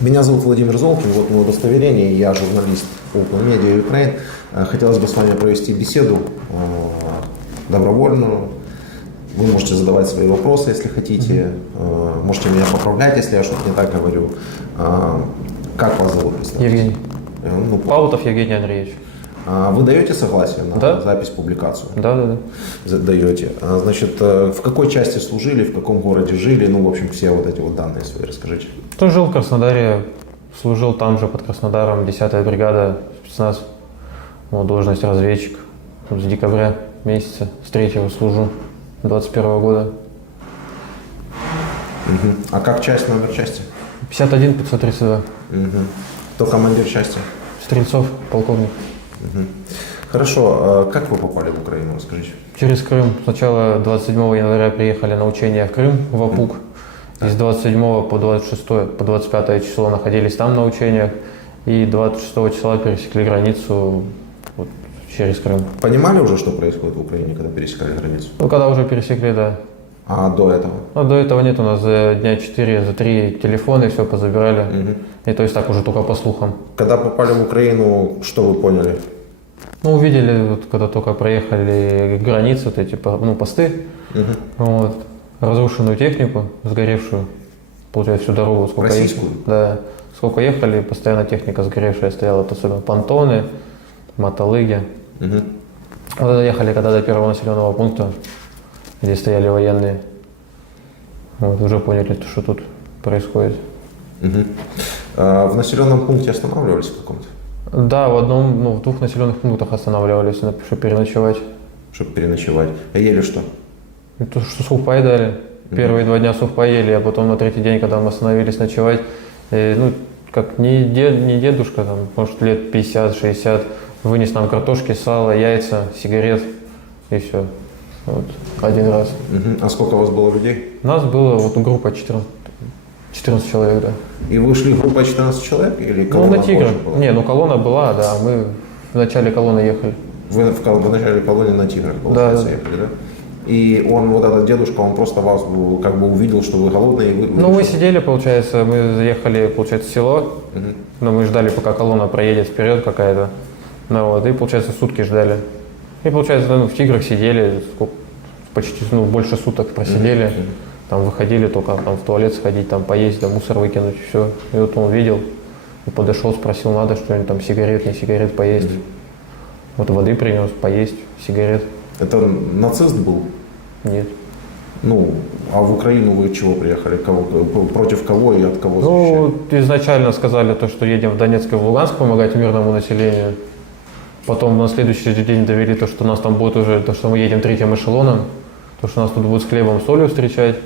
Меня зовут Владимир Золкин, вот мое удостоверение, я журналист Open Media Ukraine. Хотелось бы с вами провести беседу добровольную. Вы можете задавать свои вопросы, если хотите, можете меня поправлять, если я что-то не так говорю. Как вас зовут? Евгений. Паутов Евгений Андреевич. Вы даете согласие на Да. запись, публикацию? Да. Даете. Значит, в какой части служили, в каком городе жили, ну, в общем, все вот эти вот данные свои расскажите. Кто жил в Краснодаре, служил там же под Краснодаром, 10-я бригада, спецназ, вот, должность разведчик. Вот с декабря месяца, с 3-го служу, 21-го года. Угу. А как часть, номер части? 51 532. Угу. Кто командир части? Стрельцов, полковник. Угу. Хорошо, как вы попали в Украину, расскажите? Через Крым. Сначала 27 января приехали на учения в Крым, в Апук. И с 27 по 26, по 25 число находились там на учениях. И 26 числа пересекли границу вот, через Крым. Понимали уже, что происходит в Украине, когда пересекали границу? Ну, когда уже пересекли, да. А до этого? Ну, до этого нет, у нас за дня 4, за 3 телефоны все позабирали. Угу. И то есть так уже только по слухам. Когда попали в Украину, что вы поняли? Ну, увидели, вот, когда только проехали границы, вот эти посты, вот, разрушенную технику, сгоревшую, получается, всю дорогу. Сколько российскую? Ехали, да. Сколько ехали, постоянно техника сгоревшая стояла, вот, особенно понтоны, мотолыги. Вот ехали когда до первого населенного пункта, где стояли военные, вот, уже поняли, что тут происходит. В населенном пункте останавливались в каком-то? Да, в 2 населенных пунктах останавливались, чтобы переночевать. Чтобы переночевать. А ели что? То, что сухпай дали. Первые 2 дня сухпай ели, а потом на 3-й день, когда мы остановились ночевать, как не дедушка, там, может, лет 50-60, вынес нам картошки, сало, яйца, сигарет и все. Вот, 1 раз. А сколько у вас было людей? Нас было группа 14 человек, да. И вы шли группой 14 человек? Или колонна на «Тигр». была? Не, колонна была, да, мы в начале колонны ехали. Вы в начале колонны на «Тиграх», получается, да. ехали, да? И он, вот этот дедушка, он просто вас как бы увидел, что вы голодные. Мы сидели, получается, мы заехали, получается, в село, но мы ждали, пока колонна проедет вперед какая-то, и, получается, сутки ждали. И, получается, в «Тиграх» сидели, почти, больше суток просидели, там выходили только там, в туалет сходить, там поесть, да, мусор выкинуть, и все. И вот он видел, и подошел, спросил, надо что-нибудь, там, сигарет, не сигарет, поесть. Вот воды принес, поесть, сигарет. Это нацист был? Нет. А в Украину вы чего приехали? Против кого и от кого защищали? Изначально сказали то, что едем в Донецк и в Луганск помогать мирному населению. Потом на следующий день довели то, что нас там будет уже, то, что мы едем 3-м эшелоном, то, что нас тут будут с хлебом, солью встречать.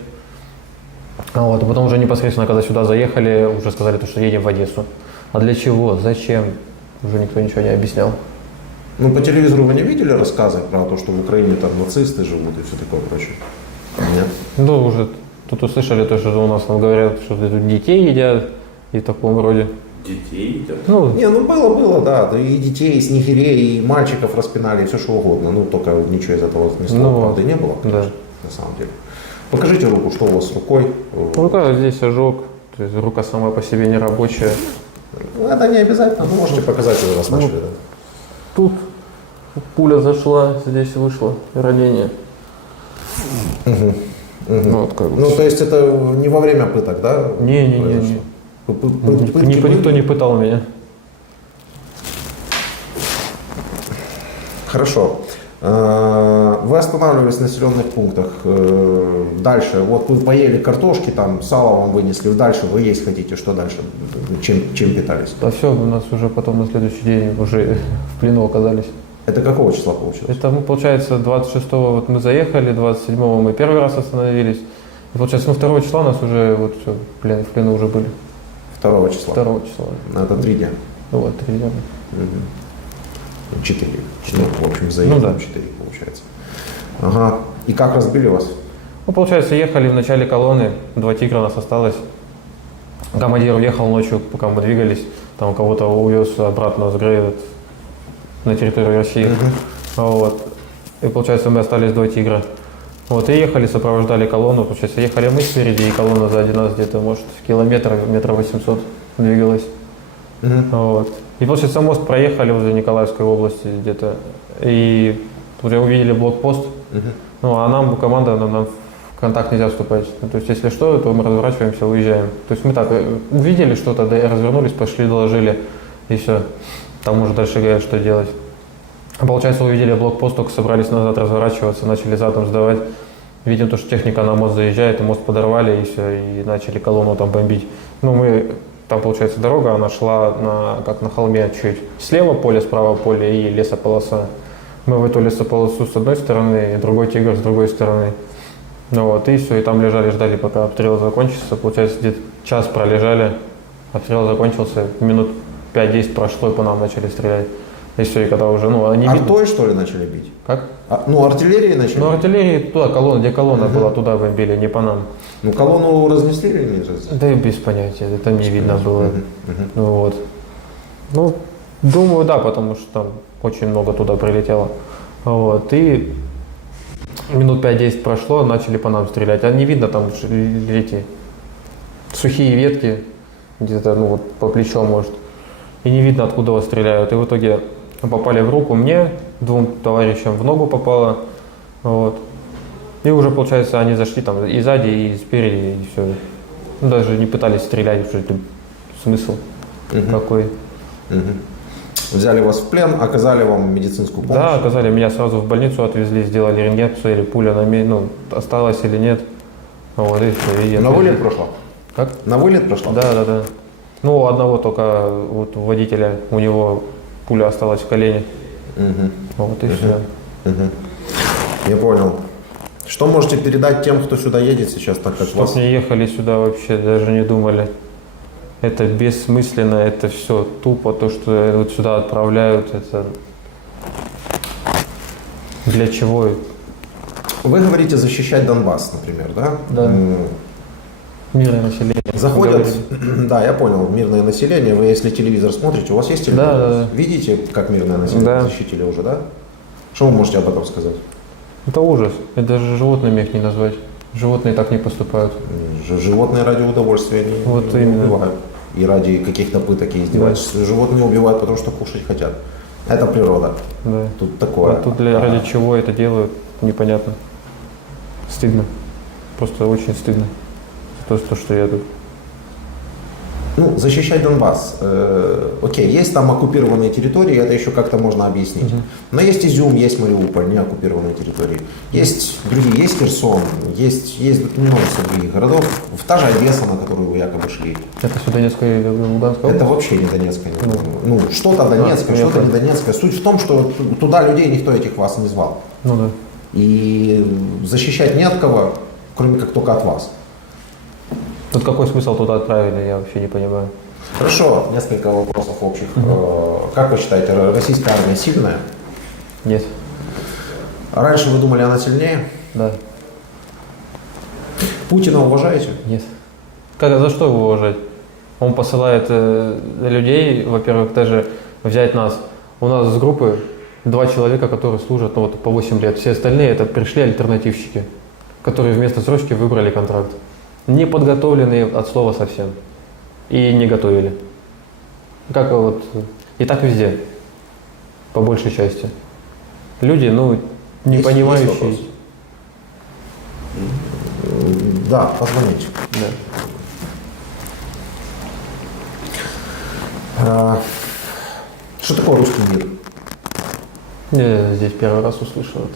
А потом уже непосредственно, когда сюда заехали, уже сказали, то, что едем в Одессу. А для чего? Зачем? Уже никто ничего не объяснял. По телевизору вы не видели рассказы про то, что в Украине там нацисты живут и все такое прочее? Нет? Уже тут услышали то, что у нас там говорят, что тут детей едят и в таком роде. Детей едят? Было, да. И детей, и снихирей, и мальчиков распинали, и все что угодно. Только ничего из этого ни слова правды не было, конечно, на самом деле. Покажите руку, что у вас с рукой. Рука здесь ожог, то есть рука сама по себе не рабочая. Это не обязательно, вы можете показать, уже раз начали. Да. Тут пуля зашла, здесь вышло ранение. То есть это не во время пыток, да? Не. Никто не пытал меня. Хорошо. Вы останавливались в населенных пунктах. Дальше, вот вы поели картошки, там сало вам вынесли, дальше вы есть хотите, что дальше? Чем питались? Да все, у нас уже потом на следующий день уже в плену оказались. Это какого числа получилось? Это получается, 26-го мы заехали, 27-го мы первый раз остановились. И, получается, 2 числа нас уже все, в плену уже были. 2 числа? 2 числа. Это 3 дня? 3 дня. 4. В общем, заехали 4, получается. Ага. И как разбили вас? Получается, ехали в начале колонны, 2 «Тигра» нас осталось. Командир уехал ночью, пока мы двигались, там кого-то увез обратно на территорию России. И, получается, мы остались 2 «Тигра». И ехали, сопровождали колонну. Получается, ехали мы спереди, и колонна сзади нас где-то, может, километр, 800 метров. двигалась. Мгм. Вот. И, получается, мост проехали возле Николаевской области где-то, и уже увидели блокпост, Мгм. ну, а нам, команда, нам в контакт нельзя вступать. Ну, то есть, если что, то мы разворачиваемся, уезжаем. То есть, мы так увидели что-то, да, и развернулись, пошли, доложили, и все. Там уже дальше говорят, что делать. А получается, увидели блокпост, только собрались назад разворачиваться, начали задом сдавать. Видим то, что техника на мост заезжает, и мост подорвали, и все, и начали колонну там бомбить. Ну, мы, там, получается, дорога, она шла как на холме чуть. Слева поле, справа поле и лесополоса. Мы в эту лесополосу с одной стороны, и другой тигр с другой стороны. Ну вот, и все, и там лежали, ждали, пока обстрел закончится. Получается, где-то час пролежали, обстрел закончился, минут 5-10 прошло, и по нам начали стрелять. И все, и когда уже, ну, они видно. Артой, что ли, начали бить? Как? Ну, артиллерией начали Ну, бить? артиллерии туда, колонна, где колонна Мгм. была, туда бомбили, не по нам. Ну, колонну разнесли или нет? Да и без понятия, это не видно было. Мгм. Мгм. Ну вот. Ну, думаю, да, потому что там очень много туда прилетело. Вот. И минут 5-10 прошло, начали по нам стрелять. А не видно там эти сухие ветки, где-то, ну вот, по плечо, может. И не видно, откуда вас стреляют. И в итоге попали в руку мне, двум товарищам в ногу попало. Вот. И уже, получается, они зашли там и сзади, и спереди, и все. Даже не пытались стрелять, что это смысл какой. Мгм. Взяли вас в плен, оказали вам медицинскую помощь? Да, оказали, меня сразу в больницу отвезли, сделали рентген, посмотрели, пуля ну, осталась или нет. Вот, и все. И На отвезли. вылет прошла? Как? На вылет прошла? Да. Ну, у одного только вот у водителя, у него пуля осталась в колене. Мгм. Вот и все. Мгм. Я понял. Что можете передать тем, кто сюда едет сейчас, так как Чтоб вас... не ехали сюда вообще, даже не думали. Это бессмысленно, это все тупо, то, что вот сюда отправляют, это для чего? Вы говорите защищать Донбасс, например, да? Да. Мирное население. Заходят, Говорим. да, я понял, мирное население. Вы, если телевизор смотрите, у вас есть телевизор? Да. Видите, как мирное население Да. защитили уже, да? Что вы можете об этом сказать? Это ужас. Это даже животными их не назвать. Животные так не поступают. Животные ради удовольствия не, Вот не именно. убивают. И ради каких-то пыток и издевательств. Животные убивают, потому что кушать хотят. Это природа. Да. Тут такое. А тут ради чего это делают, непонятно. Стыдно. Просто очень стыдно. За то, что я тут. Ну, защищать Донбасс. Окей, есть там оккупированные территории, это еще как-то можно объяснить. Но есть Изюм, есть Мариуполь, не оккупированные территории. Есть другие, есть Херсон, есть множество других городов. Та же Одесса, на которую вы якобы шли. Это все Донецкая или Луганская Это область? вообще не Донецкая. Ну, что-то Донецкое, что-то не Донецкое. Суть в том, что туда людей никто этих вас не звал. Ну да. И защищать не от кого, кроме как только от вас. Тут какой смысл туда отправили, я вообще не понимаю. Хорошо, несколько вопросов общих. Как вы считаете, российская армия сильная? Нет. Раньше вы думали, она сильнее? Да. Путина уважаете? Нет. За что его уважать? Он посылает людей, во-первых, даже взять нас. У нас с группы 2 человека, которые служат ну, вот, по 8 лет. Все остальные это пришли альтернативщики, которые вместо срочки выбрали контракт. Не подготовленные от слова совсем. И не готовили. Как вот. И так везде. По большей части. Люди, ну, не Есть понимающие. вопрос? Да, позвоните. Что такое русский мир? Я здесь первый раз услышал это.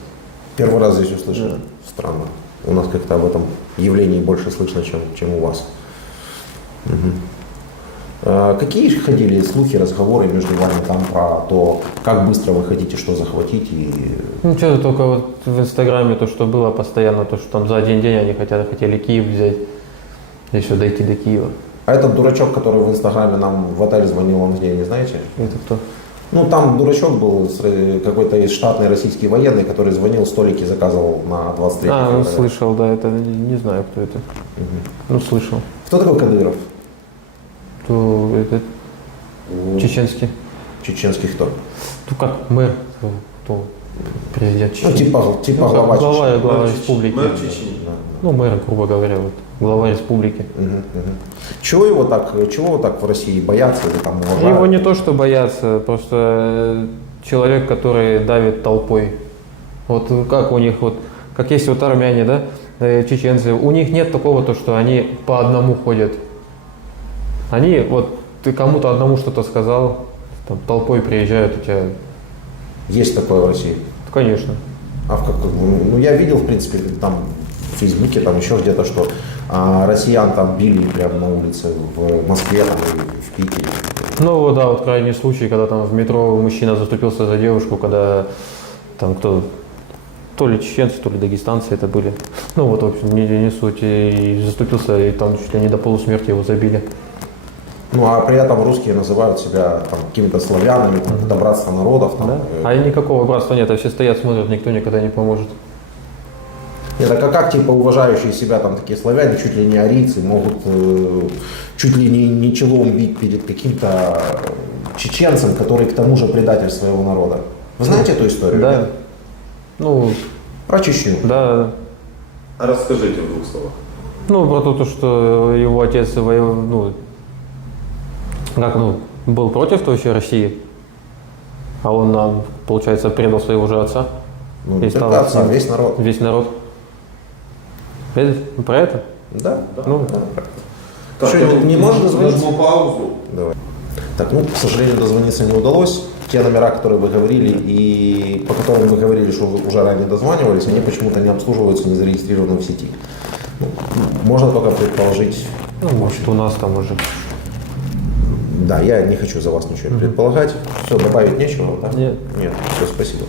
Первый раз здесь услышал. Странно. У нас как-то об этом явлении больше слышно, чем у вас. Какие ходили слухи, разговоры между вами там про то, как быстро вы хотите что захватить? Ну, что-то только вот в Инстаграме то, что было постоянно, то, что там за один день они хотели Киев взять, еще дойти до Киева. А этот дурачок, который в Инстаграме нам в отель звонил, он где, не знаете? Это кто? Ну, там дурачок был, какой-то из штатный российский военный, который звонил, столики заказывал на 23 ну, февраля. слышал, да, это не знаю, кто это. Ну, слышал. Кто такой Кадыров? То это чеченский. Чеченский кто? Ну, как мэр, то Президент Ну, Чечни. типа глава Чечни. глава Мэр республики. Мэр Чечни. Ну, мэр, грубо говоря, вот, глава республики. Чего его так в России боятся или там уважают? Его не то, что боятся, просто человек, который давит толпой. Вот как у них, вот, как есть вот армяне, да, чеченцы, у них нет такого, то, что они по одному ходят. Они, вот, ты кому-то одному что-то сказал, там, толпой приезжают у тебя. Есть такое в России? Конечно. А в каком? Ну, я видел, в принципе, там в Фейсбуке, там еще где-то, что россиян там били прямо на улице в Москве, там, и в Питере. Ну вот, да, вот крайний случай, когда там в метро мужчина заступился за девушку, когда там кто, то ли чеченцы, то ли дагестанцы это были. Ну вот, в общем, не суть. И заступился, и там чуть ли не до полусмерти его забили. Ну, а при этом русские называют себя там, какими-то славянами, там, это братство народов. Там, Да? А никакого братства нет, а все стоят, смотрят, никто никогда не поможет. Нет, а как типа уважающие себя там такие славяне, чуть ли не арийцы, могут чуть ли не челом бить перед каким-то чеченцем, который к тому же предатель своего народа. Вы знаете эту историю? Да. Нет? Ну, Про Чечню. да. А расскажите в двух словах. Ну, про то, что его отец воевал, был против вообще России, а он нам, получается, предал своего же отца. Ну, И не стал только отца, отцом. весь народ. Весь народ. Про это? Да? Ну, Так, Что, я не можешь дозвониться? нажму паузу. Давай. Так, ну, к сожалению, дозвониться не удалось. Те номера, которые вы говорили и по которым вы говорили, что вы уже ранее дозванивались, они почему-то не обслуживаются, не зарегистрированы в сети. Ну, можно только предположить. ну, может, у нас там уже. Да, я не хочу за вас ничего предполагать. Все, добавить нечего, да? Нет. Нет, все, спасибо.